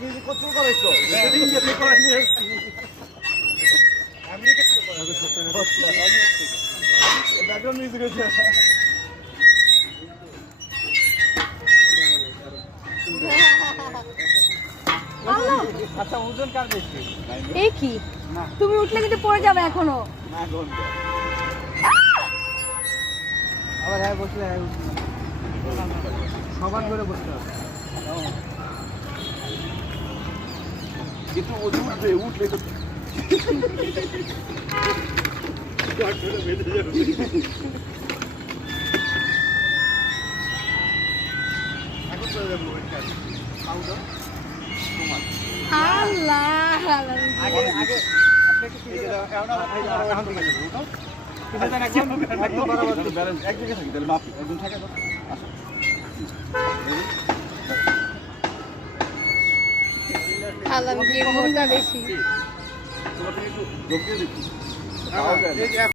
music কত করাইছো India থেকে করে নিয়ে এসেছি আমেরিকা থেকে করাইছো ব্যাকগ্রাউন্ড মিউজিক আছে আচ্ছা ওজন কার বেশি এই কি তুমি উঠলে কিন্তু পড়ে যাবে এখনো না গোল আবার হ্যাঁ বসলে হ্যাঁ সমান করে বসতে হবে কিন্তু ওজন উঠলে তো এখন চলে যাবো আল্লাহ আগে আগে আপনি একটু পিছে দাও এখন ঠিক আছে উঠো পিছে দেন একদম বরাবর ব্যালেন্স একদিকে থাকি তাহলে মাপ একদম থাকে তো আসো আল্লাহ কি মনটা বেশি তোমাকে একটু ঢোকিয়ে দিচ্ছি